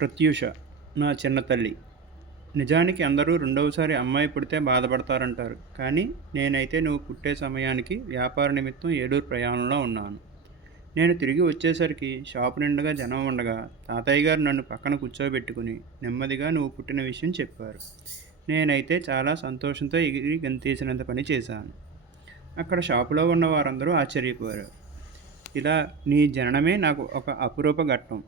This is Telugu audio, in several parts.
ప్రత్యూష నా చిన్న తల్లి. నిజానికి అందరూ రెండవసారి అమ్మాయి పుడితే బాధపడతారంటారు. కానీ నేనైతే నువ్వు పుట్టే సమయానికి వ్యాపార నిమిత్తం ఏలూరు ప్రయాణంలో ఉన్నాను. నేను తిరిగి వచ్చేసరికి షాపు నిండుగా జనం ఉండగా తాతయ్య గారు నన్ను పక్కన కూర్చోబెట్టుకుని నెమ్మదిగా నువ్వు పుట్టిన విషయం చెప్పారు. నేనైతే చాలా సంతోషంతో ఎగిరి గంతేసినంత పని చేశాను. అక్కడ షాపులో ఉన్న వారందరూ ఆశ్చర్యపోయారు. ఇలా నీ జననమే నాకు ఒక అపురూప ఘట్టం.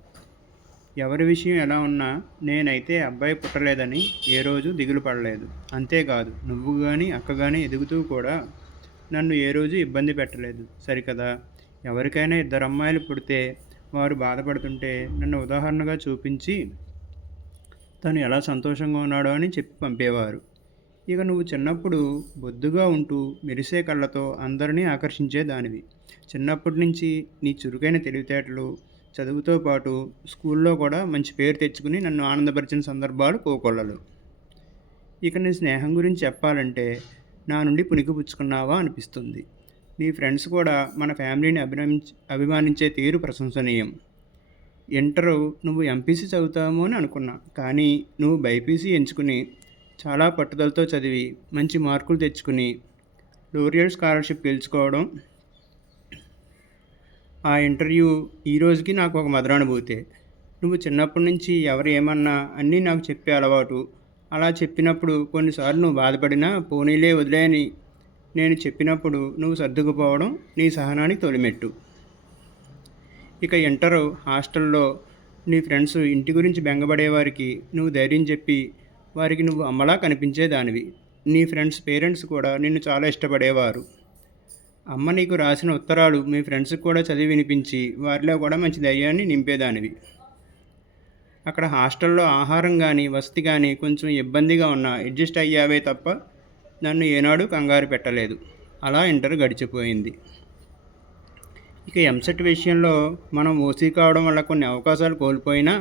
ఎవరి విషయం ఎలా ఉన్నా నేనైతే అబ్బాయి పుట్టలేదని ఏ రోజు దిగులు పడలేదు. అంతేకాదు నువ్వు కానీ అక్క కానీ ఎదుగుతూ కూడా నన్ను ఏ రోజు ఇబ్బంది పెట్టలేదు సరికదా. ఎవరికైనా ఇద్దరు అమ్మాయిలు పుడితే వారు బాధపడుతుంటే నన్ను ఉదాహరణగా చూపించి తను ఎలా సంతోషంగా ఉన్నాడో అని చెప్పి పంపేవారు. ఇక నువ్వు చిన్నప్పుడు బొద్దుగా ఉంటూ మెరిసే కళ్ళతో అందరినీ ఆకర్షించే దానివి. చిన్నప్పటి నుంచి నీ చురుకైన తెలివితేటలు చదువుతో పాటు స్కూల్లో కూడా మంచి పేరు తెచ్చుకుని నన్ను ఆనందపరిచిన సందర్భాలు కోకొల్లలు. ఇక నీ స్నేహం గురించి చెప్పాలంటే నా నుండి పుణికిపుచ్చుకున్నావా అనిపిస్తుంది. నీ ఫ్రెండ్స్ కూడా మన ఫ్యామిలీని అభిమానించే తీరు ప్రశంసనీయం. ఇంటరు నువ్వు ఎంపీసీ చదువుతామో అని అనుకున్నా, కానీ నువ్వు బైపీసీ ఎంచుకుని చాలా పట్టుదలతో చదివి మంచి మార్కులు తెచ్చుకుని లోరియల్ స్కాలర్షిప్ గెలుచుకోవడం, ఆ ఇంటర్వ్యూ ఈ రోజుకి నాకు ఒక మధురానుభూతే. నువ్వు చిన్నప్పటి నుంచి ఎవరు ఏమన్నా అన్నీ నాకు చెప్పే అలవాటు. అలా చెప్పినప్పుడు కొన్నిసార్లు నువ్వు బాధపడినా పోనీలే వదిలే అని నేను చెప్పినప్పుడు నువ్వు సర్దుకుపోవడం నీ సహనానికి తొలిమెట్టు. ఇక ఇంటరు హాస్టల్లో నీ ఫ్రెండ్స్ ఇంటి గురించి బెంగపడేవారికి నువ్వు ధైర్యం చెప్పి వారికి నువ్వు అమ్మలా కనిపించేదానివి. నీ ఫ్రెండ్స్ పేరెంట్స్ కూడా నిన్ను చాలా ఇష్టపడేవారు. అమ్మ నీకు రాసిన ఉత్తరాలు మీ ఫ్రెండ్స్కి కూడా చదివి వినిపించి వారిలో కూడా మంచి ధైర్యాన్ని నింపేదానివి. అక్కడ హాస్టల్లో ఆహారం కానీ వసతి కానీ కొంచెం ఇబ్బందిగా ఉన్నా అడ్జస్ట్ అయ్యావే తప్ప నన్ను ఏనాడు కంగారు పెట్టలేదు. అలా ఇంటర్ గడిచిపోయింది. ఇక ఎంసెట్ విషయంలో మనం ఓసీ కావడం వల్ల కొన్ని అవకాశాలు కోల్పోయినా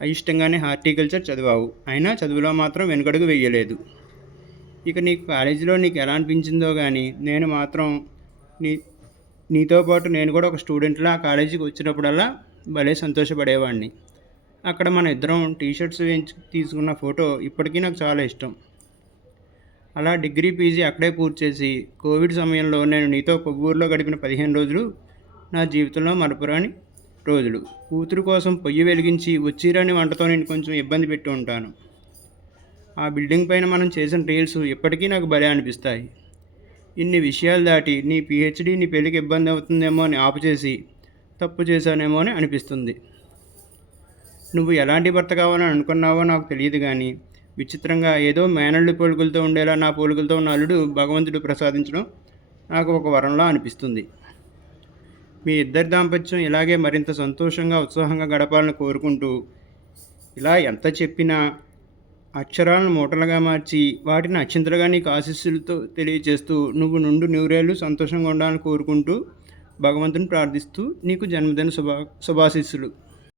అయిష్టంగానే హార్టికల్చర్ చదివావు. అయినా చదువులో మాత్రం వెనుకడుగు వేయలేదు. ఇక నీకు కాలేజీలో నీకు ఎలా అనిపించిందో కానీ నేను మాత్రం నీతో పాటు నేను కూడా ఒక స్టూడెంట్లా ఆ కాలేజీకి వచ్చినప్పుడల్లా భలే సంతోషపడేవాడిని. అక్కడ మన ఇద్దరం టీషర్ట్స్ తీసుకున్న ఫోటో ఇప్పటికీ నాకు చాలా ఇష్టం. అలా డిగ్రీ పీజీ అక్కడే పూర్తి చేసి కోవిడ్ సమయంలో నేను నీతో కొవ్వూరులో గడిపిన 15 రోజులు నా జీవితంలో మరపురాని రోజులు. కూతురు కోసం పొయ్యి వెలిగించి వచ్చిరాని వంటతో నేను కొంచెం ఇబ్బంది పెట్టి ఉంటాను. ఆ బిల్డింగ్ పైన మనం చేసిన రీల్స్ ఇప్పటికీ నాకు భలే అనిపిస్తాయి. ఇన్ని విషయాలు దాటి నీ పిహెచ్డీ నీ పెళ్ళికి ఇబ్బంది అవుతుందేమో అని ఆపుచేసి తప్పు చేశానేమో అని అనిపిస్తుంది. నువ్వు ఎలాంటి భర్త కావాలని అనుకున్నావో నాకు తెలియదు, కానీ విచిత్రంగా ఏదో మేనల్లి పోలికలతో ఉండేలా నా పోలికలతో ఉన్న అల్లుడు భగవంతుడు ప్రసాదించడం నాకు ఒక వరంలా అనిపిస్తుంది. మీ ఇద్దరి దాంపత్యం ఇలాగే మరింత సంతోషంగా ఉత్సాహంగా గడపాలని కోరుకుంటూ, ఇలా ఎంత చెప్పినా అక్షరాలను మూటలుగా మార్చి వాటిని అక్షింతలుగా నీకు ఆశీస్సులతో తెలియజేస్తూ నువ్వు నుండి నూరేళ్ళు సంతోషంగా ఉండాలని కోరుకుంటూ భగవంతుని ప్రార్థిస్తూ నీకు జన్మదిన శుభాశీస్సులు.